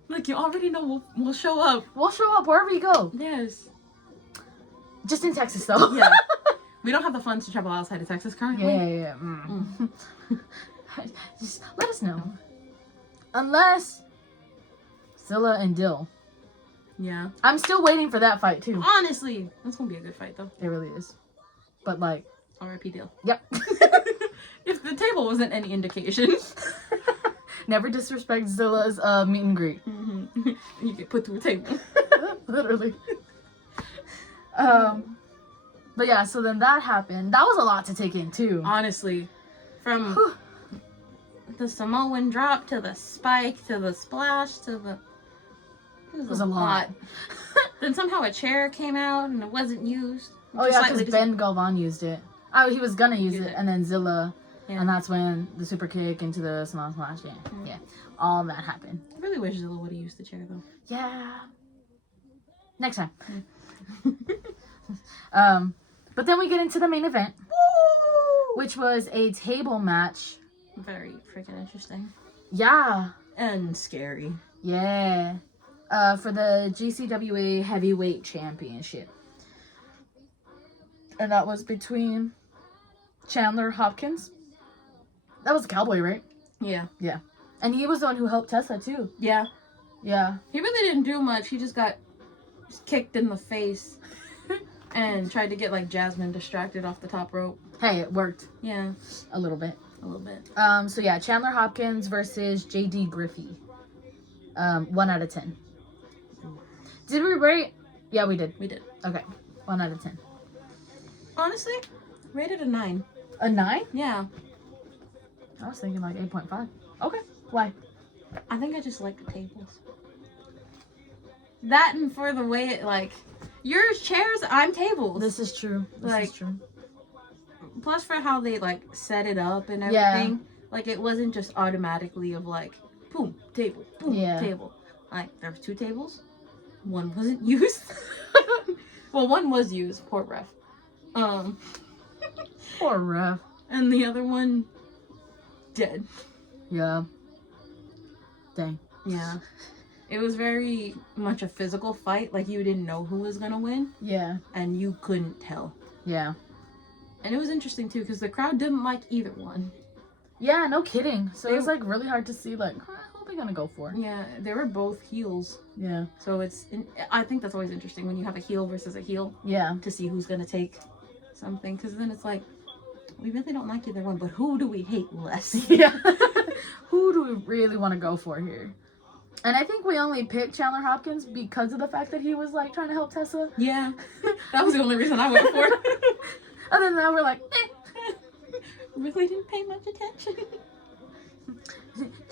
Like, you already know we'll show up. We'll show up wherever you go. Yes. Just in Texas, though. Yeah. We don't have the funds to travel outside of Texas currently. Yeah. Just let us know. Unless Zilla and Dill. Yeah. I'm still waiting for that fight, too. Honestly. That's gonna be a good fight, though. It really is. But, like... R.I.P. Deal. Yep. If the table wasn't any indication. Never disrespect Zilla's meet and greet. Mm-hmm. You get put through a table. Literally. But yeah, so then that happened. That was a lot to take in, too. Honestly. From the Samoan drop to the spike to the splash to the... It was a lot. Then somehow a chair came out and it wasn't used. Oh yeah, because Ben Galvan used it. Oh, he was gonna use it, and then Zilla, yeah. And that's when the super kick into the small splash. Yeah, all that happened. I really wish Zilla would have used the chair though. Yeah. Next time. But then we get into the main event, which was a table match. Very freaking interesting. Yeah. And scary. Yeah. For the GCWA Heavyweight Championship. And that was between Chandler Hopkins. That was a cowboy, right? Yeah. Yeah. And he was the one who helped Tessa, too. Yeah. Yeah. He really didn't do much. He just got kicked in the face and tried to get, like, Jasmine distracted off the top rope. Hey, it worked. Yeah. A little bit. A little bit. So, yeah, Chandler Hopkins versus J.D. Griffey. 1 out of 10. Did we rate? Yeah, we did. We did. Okay. 1 out of 10. Honestly, rated a 9. A 9? Yeah. I was thinking like 8.5. Okay. Why? I think I just like the tables. That and for the way it, like, yours chairs, I'm tables. This is true. This is true. Plus for how they, like, set it up and everything. Yeah. Like, it wasn't just automatically of, like, boom, table, boom, table. Like, there were 2 tables. One wasn't used. Well, one was used. Poor ref. Poor ref. And the other one, dead. Yeah. Dang. Yeah. It was very much a physical fight. Like, you didn't know who was gonna win. Yeah. And you couldn't tell. Yeah. And it was interesting, too, because the crowd didn't like either one. Yeah, no kidding. So it was, like, really hard to see, like, who are they gonna go for? Yeah, they were both heels. Yeah. So I think that's always interesting when you have a heel versus a heel. Yeah. To see who's gonna take something. Because then it's like, we really don't like either one, but who do we hate less? Yeah. Who do we really want to go for here? And I think we only picked Chandler Hopkins because of the fact that he was, like, trying to help Tessa. Yeah. That was the only reason I went for it. Other than that, we're like, eh. Really didn't pay much attention.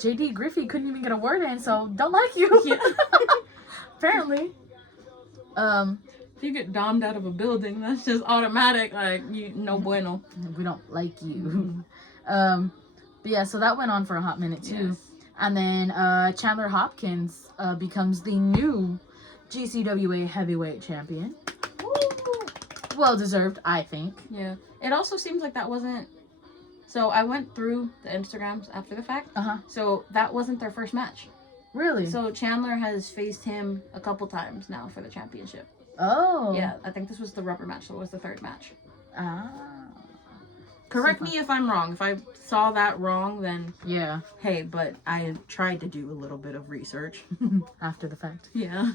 J.D. Griffey couldn't even get a word in, so don't like you. Yeah. Apparently. If you get domed out of a building, that's just automatic. Like, no bueno. We don't like you. But yeah, so that went on for a hot minute too. Yes. And then Chandler Hopkins becomes the new GCWA Heavyweight Champion. Woo! Well deserved, I think. Yeah. It also seems like that wasn't... So I went through the Instagrams after the fact. Uh-huh. So that wasn't their first match. Really? So Chandler has faced him a couple times now for the championship. Oh. Yeah, I think this was the rubber match, so it was the 3rd match. Ah. Correct me if I'm wrong. If I saw that wrong, then... Yeah. Hey, but I tried to do a little bit of research. After the fact. Yeah.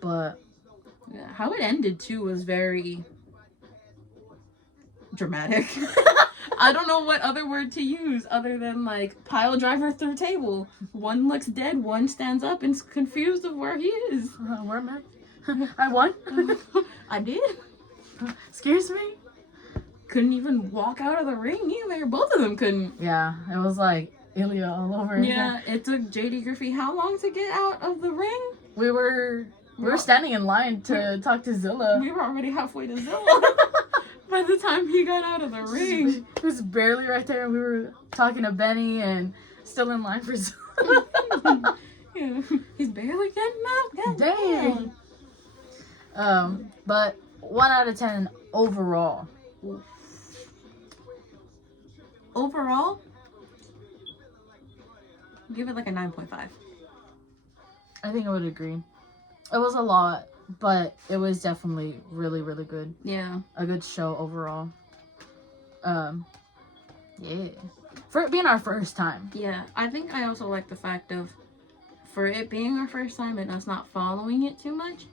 But... Yeah, how it ended, too, was very... dramatic. I don't know what other word to use other than, like, pile driver through table. One looks dead, one stands up and's confused of where he is. Where am I? I won. I did. Excuse me. Couldn't even walk out of the ring either. Both of them couldn't. Yeah, it was like Ilya all over again. Yeah, it took JD Griffey how long to get out of the ring? We were standing in line to talk to Zilla. We were already halfway to Zilla by the time he got out of the ring. He was barely right there, and we were talking to Benny and still in line for Zilla. Yeah, he's barely getting out. God Dang. But 1 out of 10 overall. Overall, give it like a 9.5. I think I would agree. It was a lot, but it was definitely really, really good. Yeah. A good show overall. Yeah. For it being our first time. Yeah, I think I also like the fact of, for it being our first time and us not following it too much,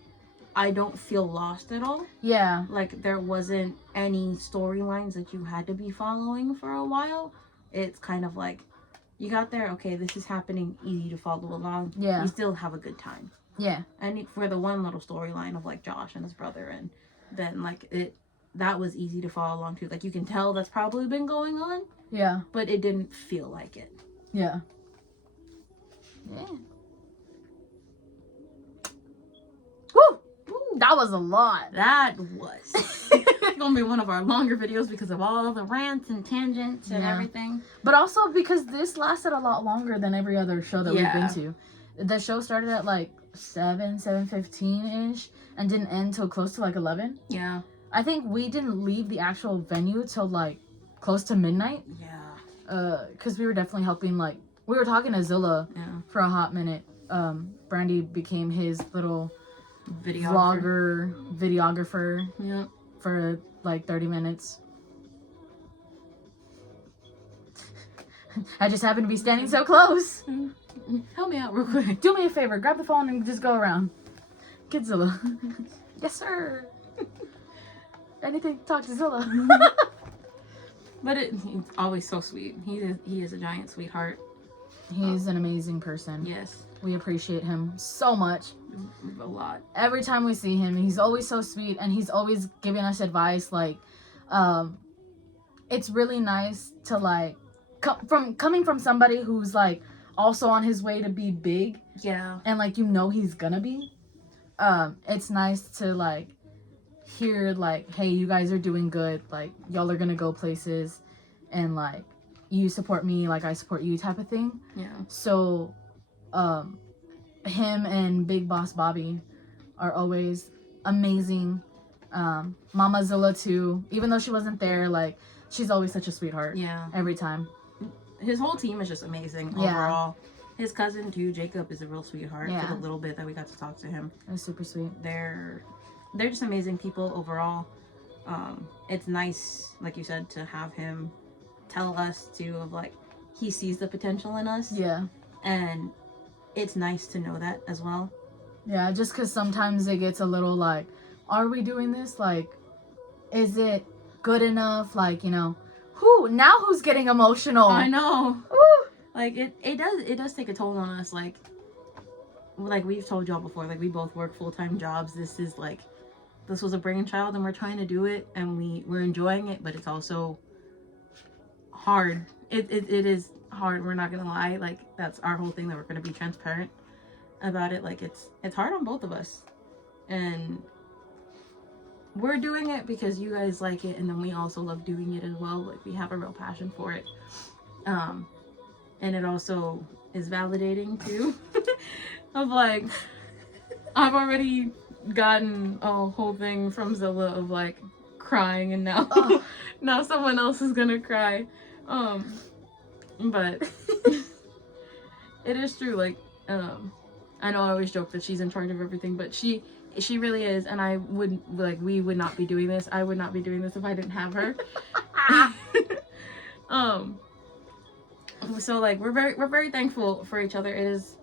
I don't feel lost at all. Yeah. Like, there wasn't any storylines that you had to be following for a while. It's kind of like, you got there, okay, this is happening, easy to follow along. Yeah. You still have a good time. Yeah. And for the one little storyline of, like, Josh and his brother, and then, like, that was easy to follow along, too. Like, you can tell that's probably been going on. Yeah. But it didn't feel like it. Yeah. Yeah. Woo! That was a lot. That was gonna be one of our longer videos because of all the rants and tangents and everything. But also because this lasted a lot longer than every other show that we've been to. The show started at like 7:15-ish and didn't end till close to like 11. Yeah. I think we didn't leave the actual venue till like close to midnight. Yeah. Because we were definitely helping, like, we were talking to Zilla for a hot minute. Brandy became his little videographer for like 30 minutes. I just happened to be standing so close. Help me out real quick. Do me a favor, grab the phone and just go around. Get Zilla. Yes, sir. Anything to talk to Zilla. But he's always so sweet. He is a giant sweetheart. He's an amazing person. Yes. We appreciate him so much. A lot. Every time we see him, he's always so sweet, and he's always giving us advice. Like, it's really nice to, like, coming from somebody who's, like, also on his way to be big. Yeah. And, like, you know he's gonna be. It's nice to, like, hear, like, hey, you guys are doing good. Like, y'all are gonna go places, and, like, you support me like I support you type of thing. Yeah. So, him and Big Boss Bobby are always amazing. Mama Zilla too, even though she wasn't there, like, she's always such a sweetheart. Yeah. Every time. His whole team is just amazing overall. His cousin too, Jacob, is a real sweetheart. Yeah. For the little bit that we got to talk to him. It was super sweet. They're just amazing people overall. It's nice, like you said, to have him tell us too of, like, he sees the potential in us. Yeah. And it's nice to know that as well. Yeah, just because sometimes it gets a little like, are we doing this? Like, is it good enough? Like, you know, who's getting emotional? I know. Woo. Like, it does take a toll on us. Like we've told y'all before, like, we both work full-time jobs. This was a brainchild, and we're trying to do it, and we're enjoying it, but it's also hard. It is hard, we're not gonna lie. Like, that's our whole thing, that we're gonna be transparent about it. Like, it's hard on both of us, and we're doing it because you guys like it, and then we also love doing it as well. Like, we have a real passion for it, and it also is validating too. Of, like, I've already gotten a whole thing from Zilla of, like, crying, and now now someone else is gonna cry. But it is true. Like, I know I always joke that she's in charge of everything, but she really is, and we would not be doing this. I would not be doing this if I didn't have her. So, like, we're very thankful for each other. It is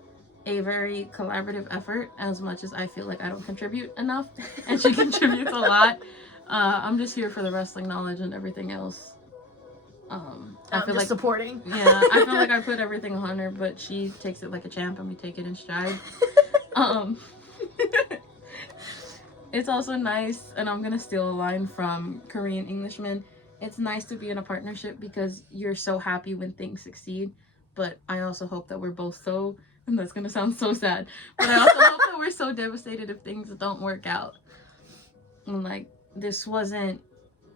a very collaborative effort, as much as I feel like I don't contribute enough, and she contributes a lot. I'm just here for the wrestling knowledge and everything else. I feel like supporting. Yeah, I feel like I put everything on her, but she takes it like a champ, and we take it in stride. It's also nice, and I'm gonna steal a line from Korean Englishman. It's nice to be in a partnership because you're so happy when things succeed. But I also hope that we're both so, and that's gonna sound so sad, but I also hope that we're so devastated if things don't work out. And like, this wasn't,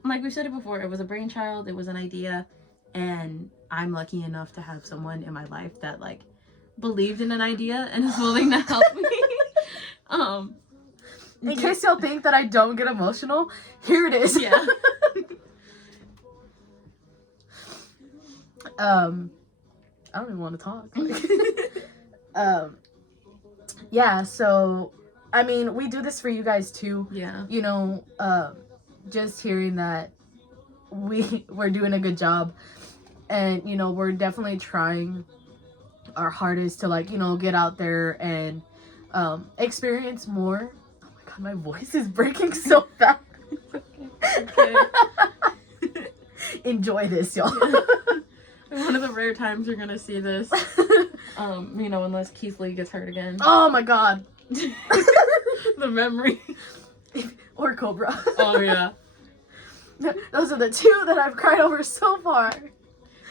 like we've said it before, it was a brainchild, it was an idea, and I'm lucky enough to have someone in my life that like believed in an idea and is willing to help me. In case y'all think that I don't get emotional, here it is. Yeah. I don't even want to talk. Yeah, so I mean, we do this for you guys too. Yeah. You know, just hearing that we're doing a good job, and you know, we're definitely trying our hardest to like, you know, get out there and experience more. Oh my god, my voice is breaking so bad. Okay. Enjoy this, y'all. One of the rare times you're gonna see this. You know, unless Keith Lee gets hurt again. Oh my god. The memory. Or Cobra. Oh yeah. Those are the two that I've cried over so far.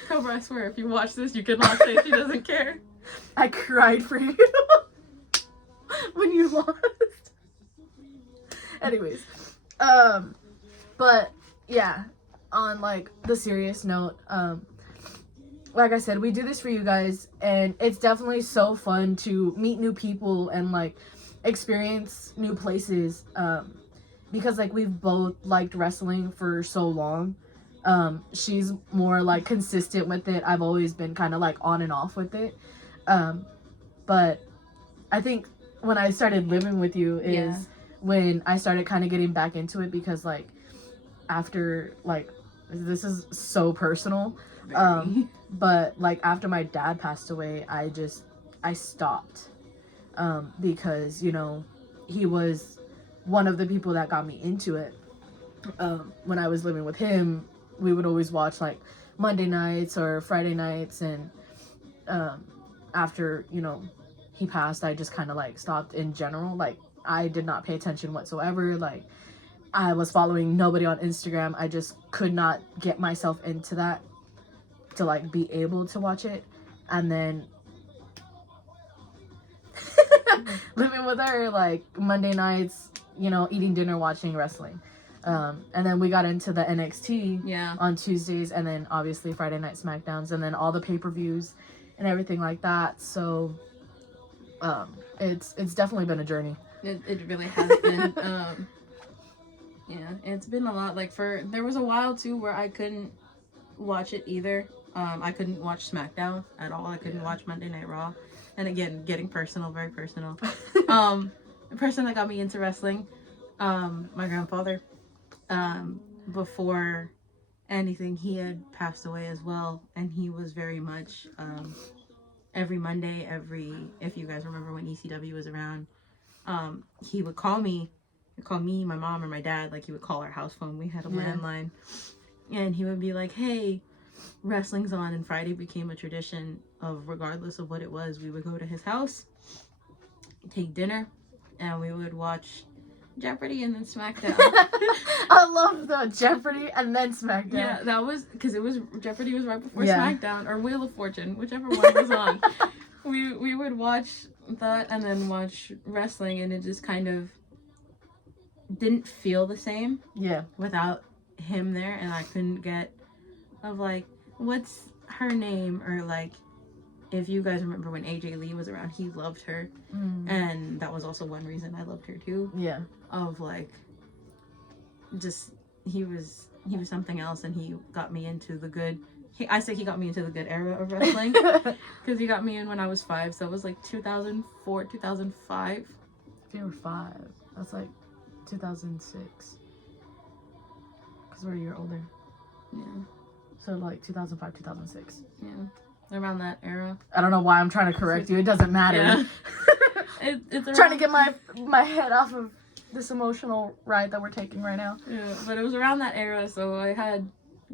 Cobra, I swear, if you watch this, you cannot say she doesn't care. I cried for you when you lost. Anyways, but yeah, on like the serious note, like I said, we do this for you guys, and it's definitely so fun to meet new people and like experience new places, because like we've both liked wrestling for so long. She's more like consistent with it. I've always been kind of like on and off with it, but I think when I started living with you is when I started kind of getting back into it, because like after like, this is so personal, but like after my dad passed away, I stopped, because you know, he was one of the people that got me into it. When I was living with him, we would always watch like Monday nights or Friday nights, and after, you know, he passed, I just kind of like stopped in general. Like, I did not pay attention whatsoever. Like, I was following nobody on Instagram. I just could not get myself into that to like be able to watch it. And then living with her, like Monday nights, you know, eating dinner, watching wrestling. And then we got into the NXT on Tuesdays, and then obviously Friday night SmackDowns, and then all the pay-per-views and everything like that. So it's definitely been a journey. It really has been. Yeah, it's been a lot. Like, there was a while too where I couldn't watch it either. I couldn't watch SmackDown at all. I couldn't watch Monday Night Raw. And again, getting personal, very personal. The person that got me into wrestling, my grandfather, before anything, he had passed away as well, and he was very much every Monday, if you guys remember when ECW was around, he would call me, my mom, or my dad. Like, he would call our house phone. We had a landline, and he would be like, "Hey, wrestling's on." And Friday became a tradition of, regardless of what it was, we would go to his house, take dinner, and we would watch Jeopardy and then SmackDown. I love the Jeopardy and then SmackDown. Yeah, that was because Jeopardy was right before SmackDown, or Wheel of Fortune, whichever one was on. We would watch that and then watch wrestling, and it just kind of didn't feel the same. Yeah. Without him there, and I couldn't get of like, what's her name, or like, if you guys remember when AJ Lee was around, he loved her. And that was also one reason I loved her too. Yeah. Of like, just, he was something else, and he got me into the good, I say he got me into the good era of wrestling. Because he got me in when I was 5, so it was like 2004, 2005. If you were 5, that's like 2006. Because we're a year older. Yeah. So like 2005, 2006. Yeah. Around that era. I don't know why I'm trying to correct you. It doesn't matter. Yeah. It's trying to get my head off of this emotional ride that we're taking right now. Yeah, but it was around that era, so I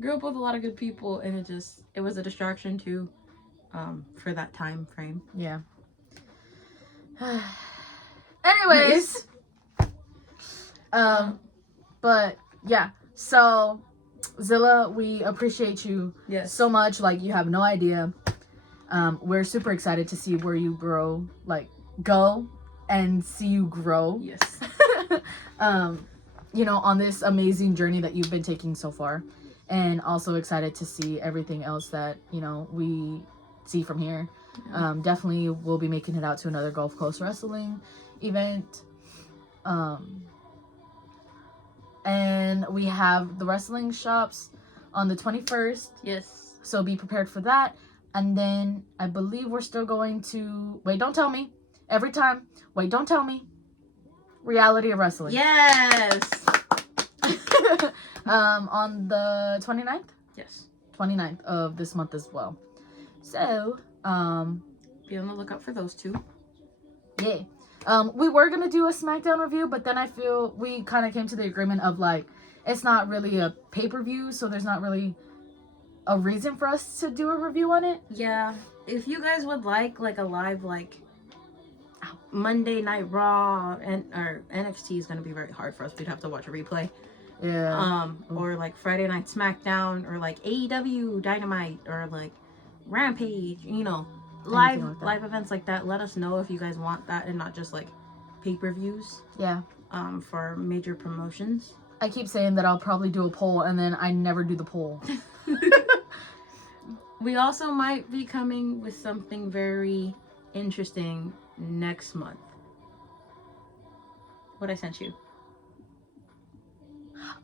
grew up with a lot of good people, and it was a distraction too, for that time frame. Yeah. Anyways, But yeah, so Zilla, we appreciate you Yes. so much. Like, you have no idea. We're super excited to see where you grow, like, go and see you grow. Yes. You know, on this amazing journey that you've been taking so far. And also excited to see everything else that, you know, we see from here. Definitely we'll be making it out to another Gulf Coast Wrestling event. And we have the wrestling shops on the 21st. Yes. So be prepared for that. And then I believe we're still going to... Wait, don't tell me. Every time. Wait, don't tell me. Reality of Wrestling. Yes. On the 29th? Yes. 29th of this month as well. So, be on the lookout for those two. Yeah. We were going to do a SmackDown review, but then I feel we kind of came to the agreement of, like, it's not really a pay-per-view, so there's not really a reason for us to do a review on it. Yeah. If you guys would like a live, like, Monday Night Raw, or NXT is going to be very hard for us. We'd have to watch a replay. Yeah. Or, like, Friday Night SmackDown, or, like, AEW Dynamite, or, like, Rampage, you know. Live events like that. Let us know if you guys want that and not just like pay-per-views. Yeah. For major promotions. I keep saying that I'll probably do a poll and then I never do the poll. We also might be coming with something very interesting next month. What I sent you.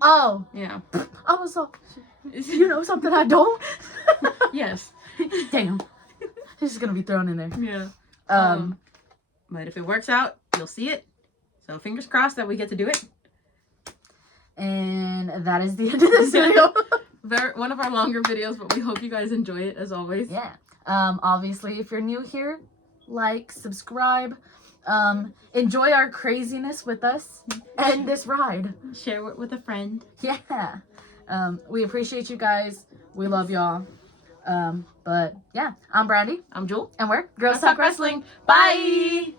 Oh. Yeah. I was so... You know something I don't? Yes. Damn. This is gonna be thrown in there. Yeah. But if it works out, you'll see it. So fingers crossed that we get to do it. And that is the end of this video. One of our longer videos, but we hope you guys enjoy it as always. Yeah. Obviously, if you're new here, like, subscribe, enjoy our craziness with us and this ride. Share it with a friend. Yeah. We appreciate you guys. We love y'all. But yeah, I'm Brandy. I'm Jewel. And we're Girls Talk Wrestling. Bye!